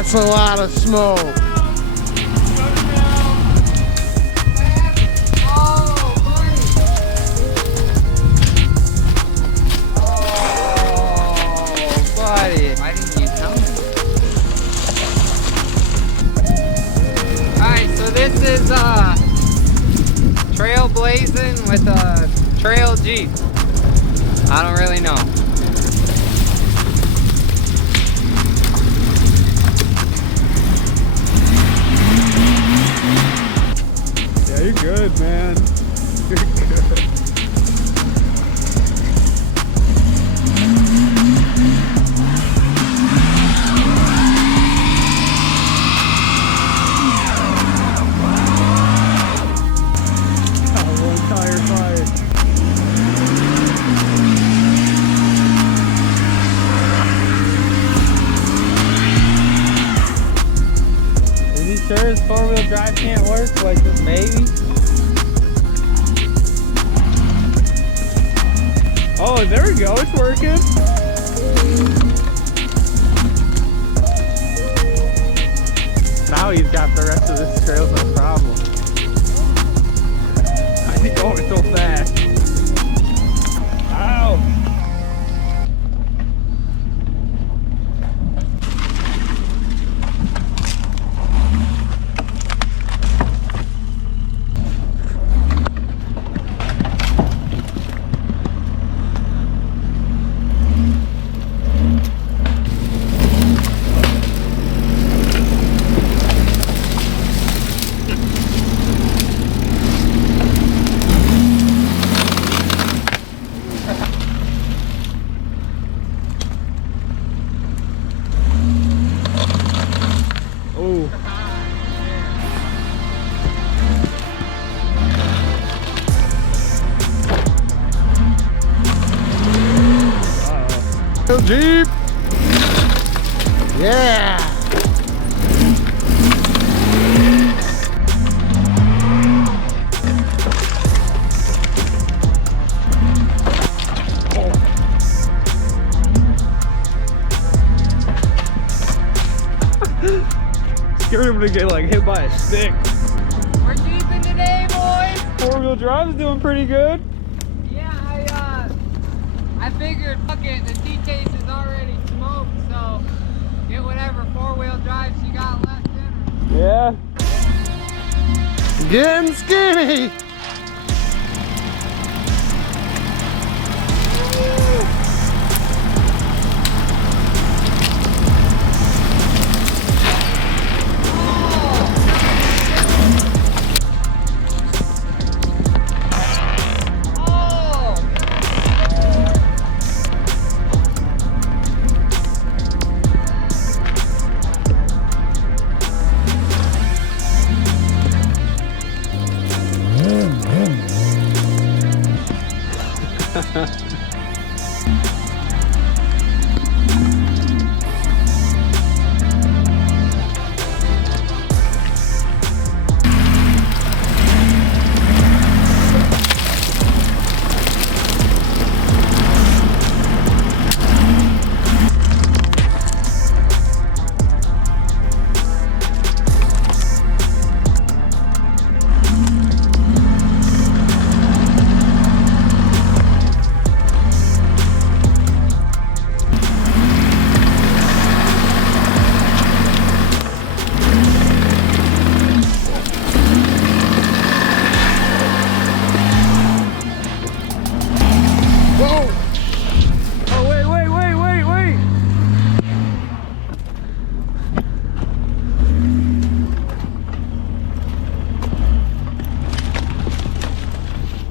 That's a lot of smoke. Why didn't you tell me? Alright, so this is trailblazing with a trail Jeep. I don't really know. Yeah, you're good, man. You're good. Sure his four-wheel drive can't work, like just maybe? Oh, there we go, it's working. Now he's got the rest of this trail, no problem. I think going so fast. Ow! Jeep! Yeah! Scared him to get like hit by a stick. We're jeeping today, boys! Four-wheel drive's doing pretty good. Yeah, I figured, fuck it, the T-case is already smoked, so get whatever four-wheel drives you got left in her. Yeah. Getting skinny.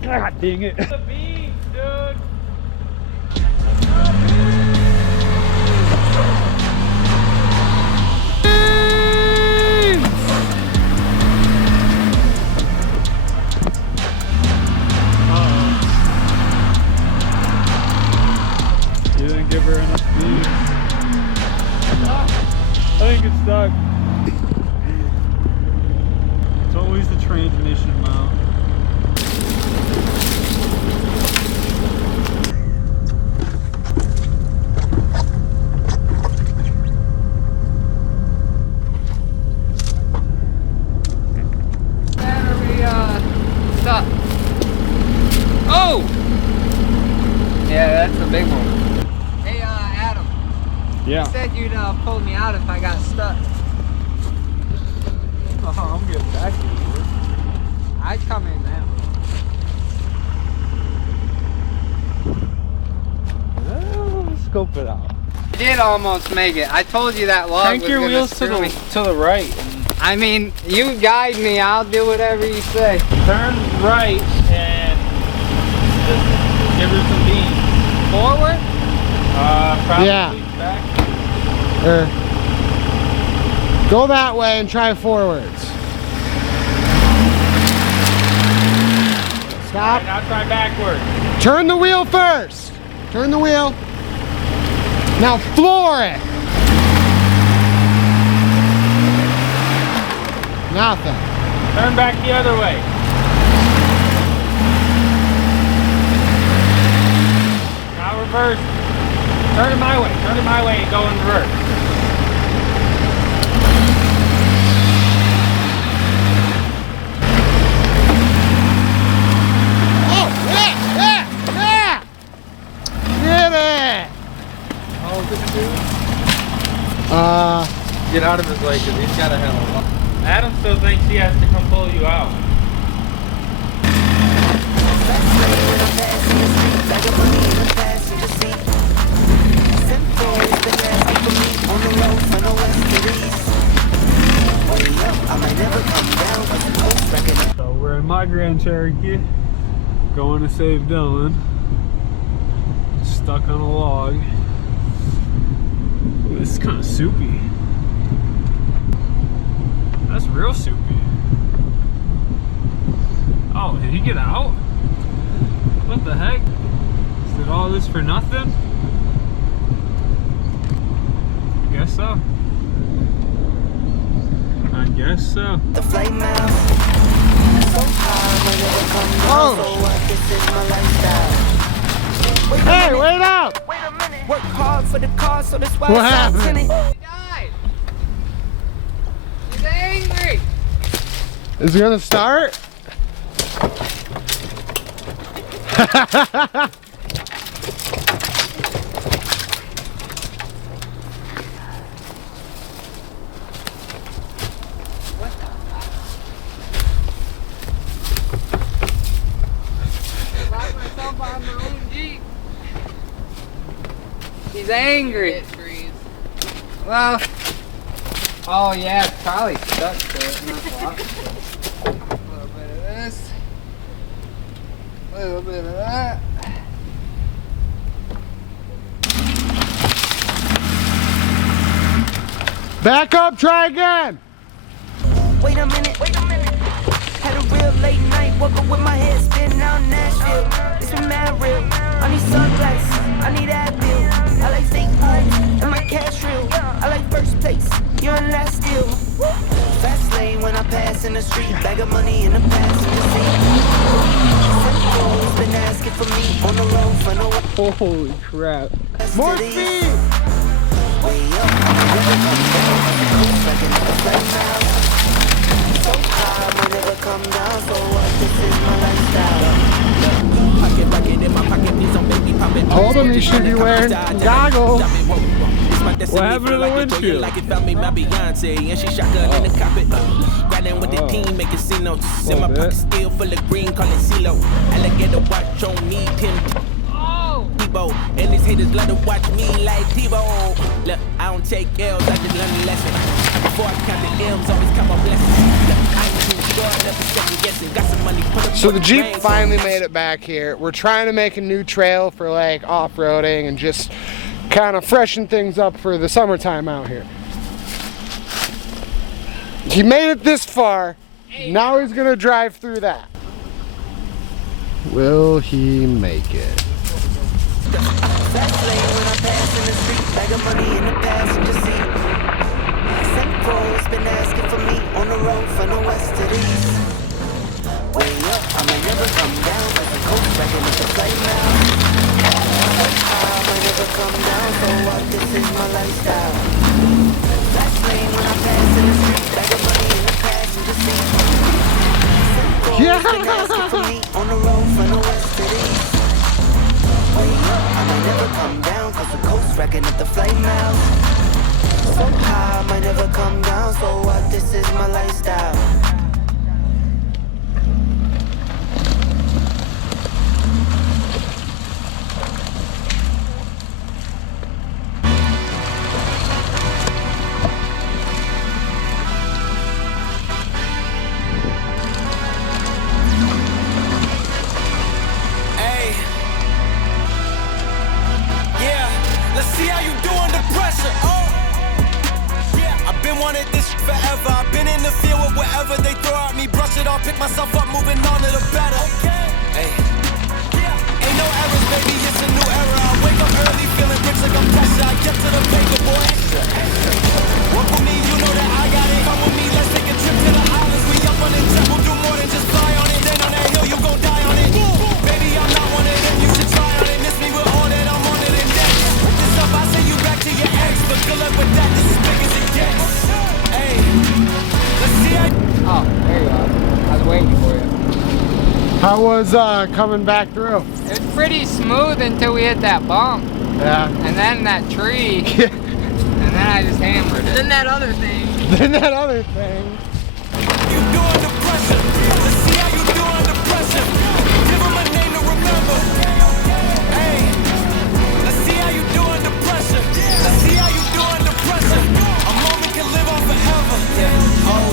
God dang it. The beans, dude. You didn't give her enough speed. I think it's stuck. It's always the transmission mount. Yeah. You said you'd pull me out if I got stuck. Oh, I'm getting back to you. I'd come in now. Well, scope it out. I did almost make it. I told you that log Crank was your gonna wheels screw me. to the right. I mean, you guide me. I'll do whatever you say. Turn right and just give her some beans. Forward? Probably Yeah. back. Go that way and try forwards. Stop. Right, now try backwards. Turn the wheel first. Turn the wheel. Now floor it. Nothing. Turn back the other way. Now reverse. Turn it my way. Turn it my way and go in reverse. Oh, yeah. Get it. How is it do? Get out of his way because he's got a hell of a lot. Adam still thinks he has to come pull you out. So we're in my Grand Cherokee, going to save Dylan. Stuck on a log. Ooh, this is kind of soupy. That's real soupy. Oh, did he get out? What the heck? Did all this for nothing? I guess so. I guess so. The flame out. So high, I never come down. So what? This is my lifestyle. Hey, wait up! Wait a minute. Work hard for the car, so that's why What I stopped happened? in it. He died. He's angry. Is it gonna start? Locked myself on my own Jeep. He's angry. Well, oh yeah, it's probably stuck to it. Not locked. A little bit of this. A little bit of that. Back up, try again. Wait a minute. Had a real late night, woke up with my head spinning out in Nashville. It's been mad real. I need sunglasses, I need Advil. I like steak pools and my cash real. I like first place, you're in last deal. Fast lane when I pass in the street, bag of money in the passenger seat. Central's been asking for me on the road for no Holy crap. More speed. way up. Never come down, back in the flame out. So high, I never come down. So what? This is my lifestyle. Pocket rocket in my pocket, please don't make me pop it. Told him he should be wearing goggles. What happened to the windshield? Like it found me my Beyonce, and she shotgun in the carpet. Riding with the team, make casinos. In my pocket still full of green, call it CeeLo. Alligator watch on me, 10 Tebow. And these haters love to watch me like Tebow. Look, I don't take L's, I just learn a lesson. Before I count the M's, always count my blessings. Look, I ain't too sure, never second guessing. Got some money, put up So the Jeep brains. finally made it back here. We're trying to make a new trail for like off-roading and just kind of freshen things up for the summertime out here. He made it this far. Now he's gonna drive through that. Will he make it? Fast lane when I pass in the street, bag of money in the passenger seat. Central's been asking for me on the road from the west to the east. Way up, I may never come down, but the coast back in the flame now. I may never come down, so what? This is my lifestyle. Fast lane when I pass in the street, bag of money in the passenger seat. Central's been asking for me on the road from the west to the east. way up, I might never come down, cause the coast racking up the flight miles. So high, I might never come down, so what, this is my lifestyle. See how you do under pressure. Oh, yeah, I've been wanting this forever. I've been in the field with whatever they throw at me. Brush it off, pick myself up, moving on to the better. Hey, yeah, ain't no errors, baby, it's a new era. I wake up early, feeling rich like I'm pressure. I get to the paper, boy. Work with me, you know that I got it. Come with me, let's take a trip to the islands. We up on the jet, we'll do more than just fly on it. Then on that hill, you gon' die on it. Baby, I'm not one of them, you should try on it. Miss me with all that, I'm on it and next. I send you back to your ex, but good luck with that, this is big as it gets. Hey, let's see how... Oh, there you are. I was waiting for you. How was coming back through? It was pretty smooth until we hit that bump. Yeah. And then that tree. And then I just hammered it. Then that other thing. Then that other thing. You do under pressure. Let's see how you do under pressure. Give them a name to remember. Hey, let's see how you do under pressure. Let's see how you do under pressure. A moment can live on forever. Yeah. Oh,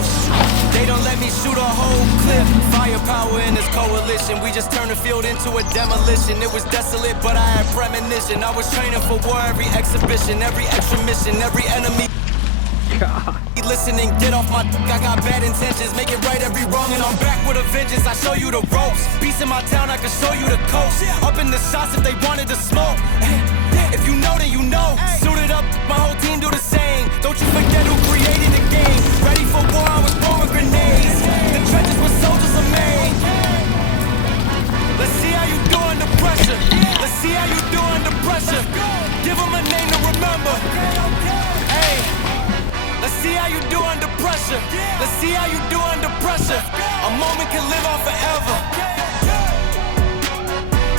they don't let me shoot a whole clip. Firepower in this coalition. We just turned the field into a demolition. It was desolate, but I had premonition. I was training for war, every exhibition, every extra mission, every enemy. God. Listening, get off my I got bad intentions, make it right every wrong, and I'm back with a vengeance. I show you the ropes, peace in my town, I can show you the coast. Up in the shots if they wanted to smoke. If you know, then you know. Suited up, my whole team do the same. Don't you forget who created the game. Ready for war, I was born with grenades. The trenches where soldiers are made. Let's see how you do under pressure. Let's see how you do under pressure. Give them a name to remember. Hey, let's see how you do under pressure. Let's see how you do under pressure. A moment can live on forever.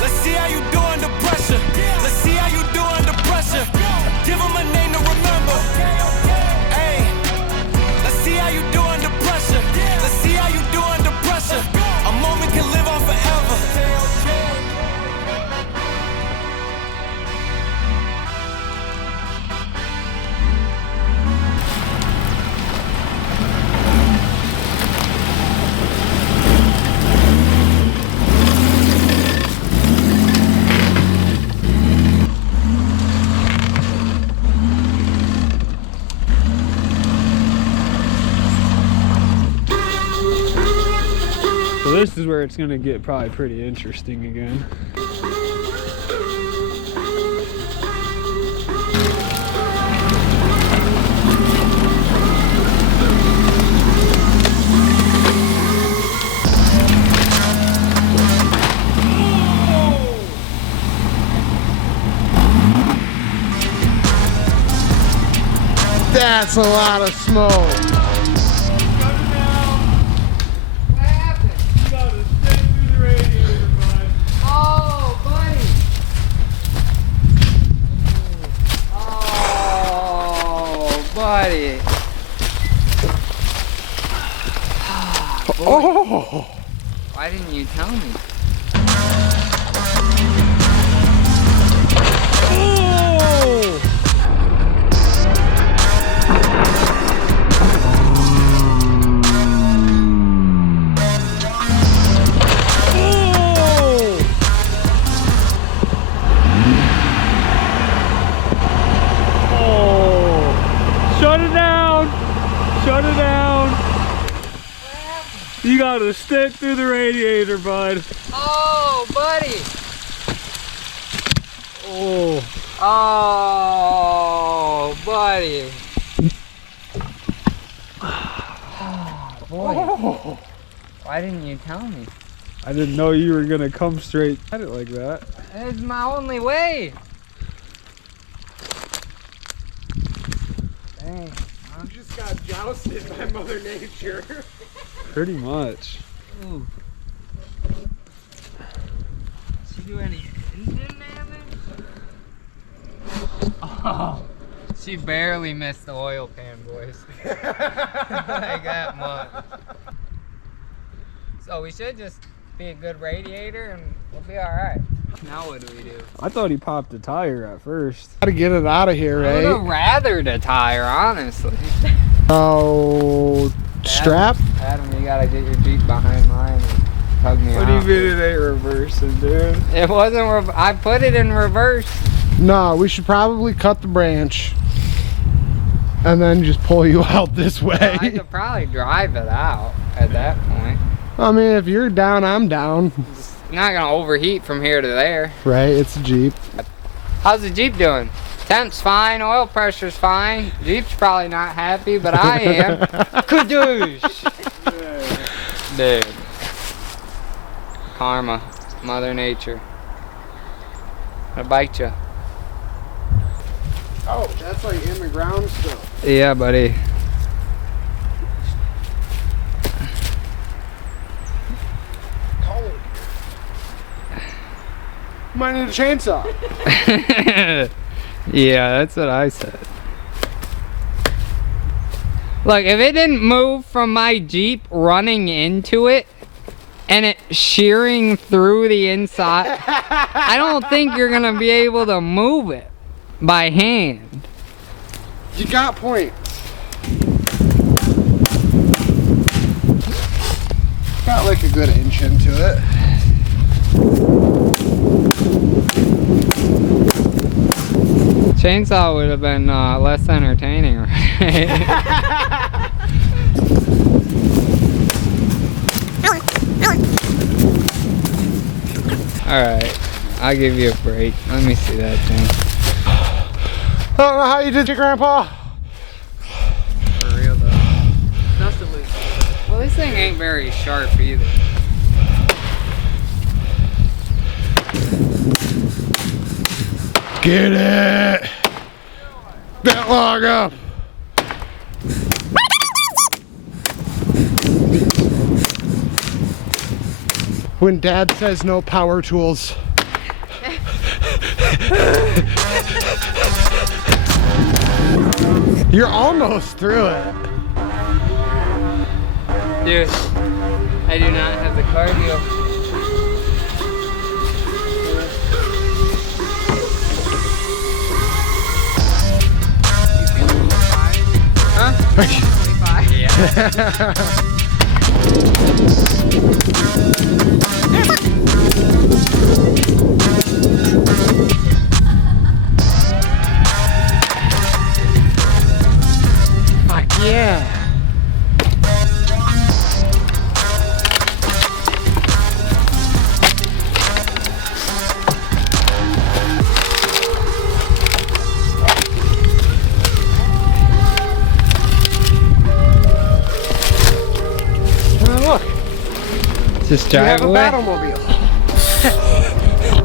Let's see how you do under pressure. Let's see how you do under pressure. Give them a name to remember. Hey, let's see how you do under pressure. Let's see how you do under pressure. A moment can live on forever. So this is where it's gonna get probably pretty interesting again. That's a lot of smoke. Buddy. Oh! Why didn't you tell me? Oh! Shut it down! Shut it down! You got a stick through the radiator, bud. Oh, buddy! Oh. Oh, buddy. Oh, boy. Oh. Why didn't you tell me? I didn't know you were gonna come straight at it like that. It's my only way. Dang. You just got jousted by Mother Nature. Pretty much. Ooh. Did you do any engine damage? Oh. She barely missed the oil pan, boys. Like that much. So we should just be a good radiator and we'll be alright. Now what do we do? I thought he popped a tire at first. Gotta get it out of here, I would have right? rathered a tire, honestly. Oh, strap? Adam, you gotta get your Jeep behind mine and hug me out. What do you mean it ain't reversing, dude? It wasn't, I put it in reverse. No, we should probably cut the branch and then just pull you out this way. I could probably drive it out at that point. I mean, if you're down, I'm down. It's not gonna overheat from here to there. Right, it's a Jeep. How's the Jeep doing? Temp's fine, oil pressure's fine. Jeep's probably not happy, but I am. Kadoosh! Dude. Karma. Mother Nature. Gonna bite you. Oh, that's like in the ground still. Yeah, buddy. Cold. Might need a chainsaw. Yeah, that's what I said. Look, if it didn't move from my Jeep running into it and it shearing through the inside, I don't think you're gonna be able to move it by hand. You got points. Got like a good inch into it. Chainsaw would have been less entertaining, right? Alright, I'll give you a break. Let me see that thing. I don't know how you did it, Grandpa. For real though. Nothing loose. Well, this thing ain't very sharp either. Get it. That log up. When Dad says no power tools. You're almost through it. Dude, I do not have the cardio. Huh? 25? Yeah. Fuck yeah. Look, Just you drive have a away. Battlemobile.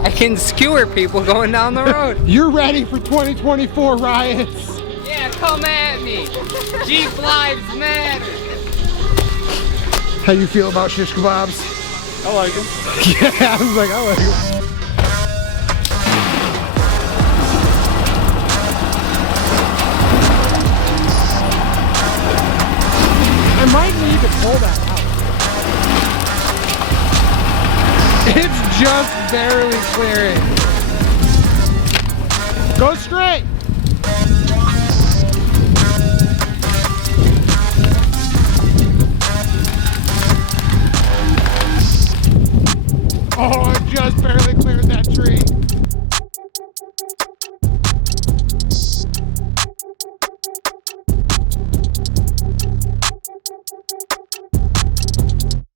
I can skewer people going down the road. You're ready for 2024 riots. Yeah, come at me. Jeep lives matter. How you feel about shish kebabs? I like him. Yeah, I was like, I like it. I might need to pull that out. It's just barely clearing. Go straight. Oh, I just barely cleared that tree.